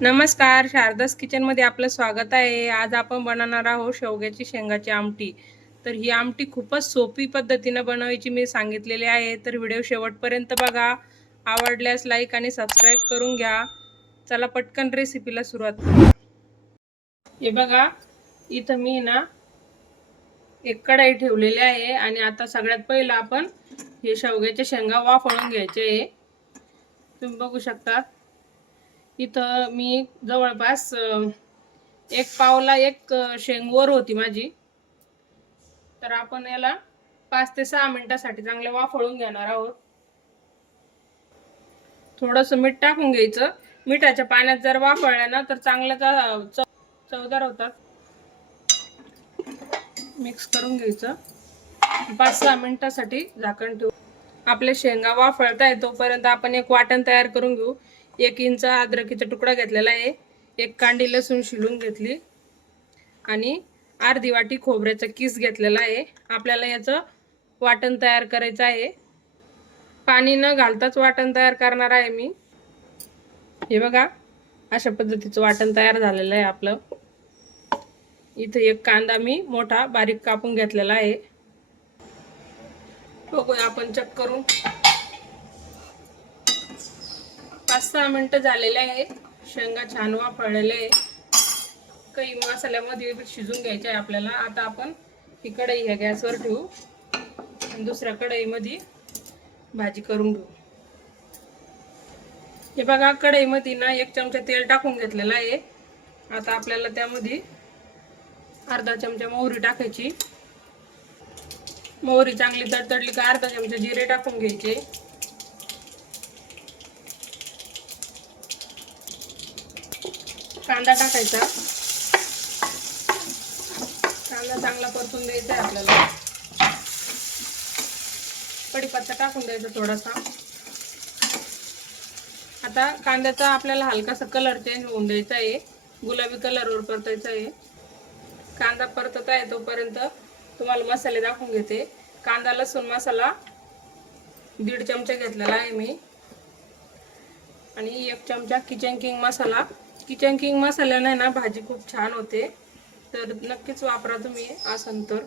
नमस्कार शारदास किचनमध्ये आपलं स्वागत आहे. आज आपण बनवणार आहोत शेवग्याची शेंगाची आमटी. तर ही आमटी खूपच सोपी पद्धतीनं बनवायची मी सांगितलेली आहे. तर व्हिडिओ शेवटपर्यंत बघा. आवडल्यास लाईक आणि सबस्क्राईब करून घ्या. चला पटकन रेसिपीला सुरुवात हे बघा इथं मी ना एक कढाई ठेवलेली आहे आणि आता सगळ्यात पहिलं आपण हे शेवग्याच्या शेंगा वाफळून घ्यायचे आहे. तुम्ही बघू शकता इथं मी जवळपास एक पावला एक शेंगवर शेंग वर होती माझी. तर आपण याला पाच ते सहा मिनटासाठी चांगले वाफळून घेणार आहोत. थोडंसं मीठ टाकून घ्यायचं. मिठाच्या पाण्यात जर वाफळल्या ना तर चांगल्या चा- चवदार होतात. मिक्स करून घ्यायचं. पाच सहा मिनिटासाठी झाकण ठेवू. आपले शेंगा वाफळत आहे तोपर्यंत आपण एक वाटण तयार करून घेऊ. एक इंच अद्रकीचा तुकडा घेतलेला आहे. एक कांडी लसूण शिलून घेतली. आणि अर्धी वाटी खोबऱ्याचा किस घेतलेला आहे. आपल्याला याचं वाटण तयार करायचं आहे. पाणी न घालताच वाटण तयार करणार आहे मी. हे बघा अशा पद्धतीचं वाटण तयार झालेलं आहे आपलं. इथं एक कांदा मी मोठा बारीक कापून घेतलेला आहे. बघूया आपण चेक करून. पाच सहा मिनटं झालेले आहे शेंगा छान वाफळलेले आहे काही मसाल्यामध्ये शिजून घ्यायचे आहे आपल्याला. आता आपण ही कढई ह्या गॅसवर ठेवू. आणि दुसऱ्या कढईमध्ये भाजी करून घेऊ. हे बघा कढईमध्ये ना एक चमचा तेल टाकून घेतलेलं आहे. आता आपल्याला त्यामध्ये अर्धा चमचा मोहरी टाकायची. मोहरी चांगली तडतडली का अर्धा चमचा जिरे टाकून घ्यायचे. कांदा टाकायचा. कांदा चांगला परतून द्यायचा आहे आपल्याला. कडीपत्ता टाकून द्यायचा थोडासा. आता कांद्याचा आपल्याला हलकासा कलर चेंज होऊन द्यायचा आहे. गुलाबी कलरवर परतायचा आहे. कांदा परतत आहे तोपर्यंत तुम्हाला मसाले दाखवून घेते. कांदा लसूण मसाला दीड चमचा घेतलेला आहे मी. आणि एक चमचा Kitchen King masala. Kitchen King मसाल्याने ना भाजी खूप छान होते. तर नक्कीच वापरा तुम्ही असन तर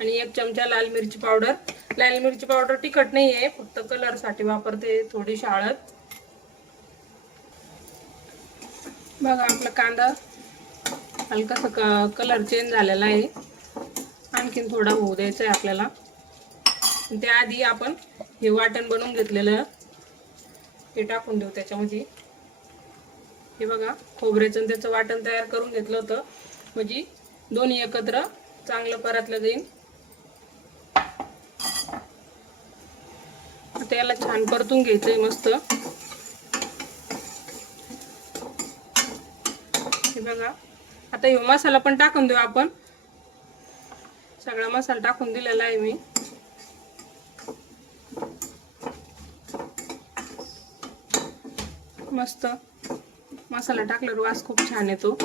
आणि एक चमचा लाल मिरची पावडर. लाल मिरची पावडर तिखट नाही आहे फक्त कलरसाठी वापरते थोडी शाळत बघा आपला कांदा हलकासा क कलर चेंज झालेला आहे. आणखीन थोडा होऊ द्यायचा आहे आपल्याला. त्याआधी आपण हे वाटण बनवून घेतलेलं हे टाकून देऊ त्याच्यामध्ये. हे बघा खोबऱ्याचं आणि त्याचं वाटण तयार करून घेतलं होतं. म्हणजे दोन्ही एकत्र चांगलं परतलं जाईल आता याला छान परतून घ्यायचंय मस्त. हे बघा आता हे मसाला पण टाकून देऊ आपण. सगळा मसाला टाकून दिलेला आहे मी. मस्त. मसाला टाकल्यावर वास खूप छान येतो.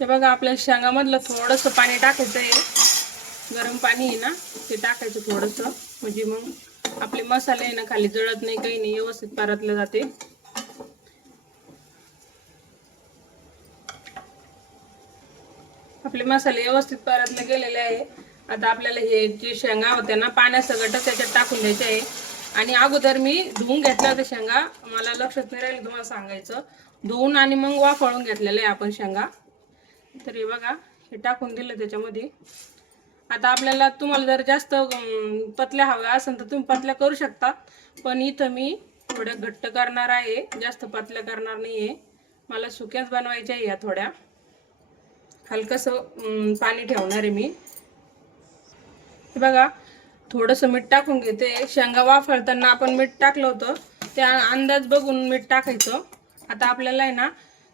हे बघा आपल्या शेंगामधलं थोडंसं पाणी टाकायचं आहे गरम पाणी आहे ना ते टाकायचं थोडंसं. म्हणजे मग आपले मसाले आहे ना खाली जळत नाही काही नाही व्यवस्थित परतले जाते. आपले मसाले व्यवस्थित परतले गेलेले आहे. आता आपल्याला हे जे शेंगा होत्या ना पाण्यासकट त्याच्यात टाकून द्यायचे आहे. आणि अगोदर मी धुवून घेतल्या होत्या शेंगा. मला लक्षात नाही राहील तुम्हाला सांगायचं. धुवून आणि मग वाफळून घेतलेलं आहे आपण शेंगा. तर हे बघा हे टाकून दिलं त्याच्यामध्ये. आता आपल्याला तुम्हाला जर जास्त पतल्या हव्या असेल तर तुम्ही पतल्या करू शकता. पण इथं मी थोड्या घट्ट करणार आहे. जास्त पतल्या करणार नाही आहे मला सुक्याच बनवायच्या आहे या थोड्या. हलकंसं पाणी ठेवणार आहे मी. हे बघा थोडंसं मीठ टाकून घेते. शेंगा वाफळताना आपण मीठ टाकलं होतं. त्या अंदाज बघून मीठ टाकायचं. आता आपल्याला आहे ना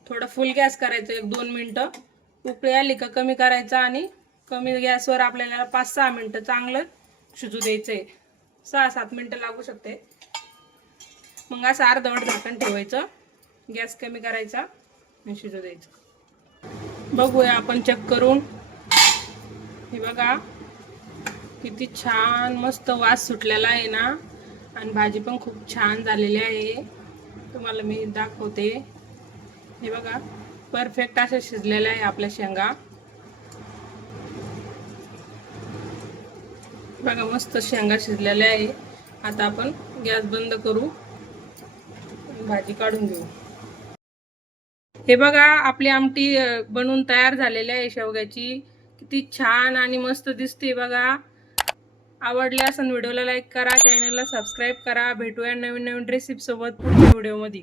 थोडं फुल गॅस करायचं एक दोन मिनटं. उकळी आली का कमी करायचा आणि कमी गॅसवर आपल्याला पाच सहा मिनटं चांगलं शिजू द्यायचं आहे सहा सात मिनटं लागू शकते. मग असं अर्धवट झाकण ठेवायचं. गॅस कमी करायचा आणि शिजू द्यायचं. बघूया आपण चेक करून. हे बघा. किती छान मस्त वास सुटलेला आहे ना. आणि भाजी पण खूप छान झालेली आहे. तुम्हाला मी दाखवते. हे बघा परफेक्ट असं शिजलेलं आहे आपल्या शेंगा. बघा मस्त शेंगा शिजलेल्या आहे. आता आपण गॅस बंद करू भाजी काढून घेऊ. हे बघा आपली आमटी बनवून तयार झालेली आहे शेवग्याची. किती छान आणि मस्त दिसते बघा. आवडले असेल व्हिडिओला लाईक करा चॅनलला सबस्क्राईब करा. भेटूया नवीन नवीन रेसिपीसोबत पुढच्या व्हिडिओमध्ये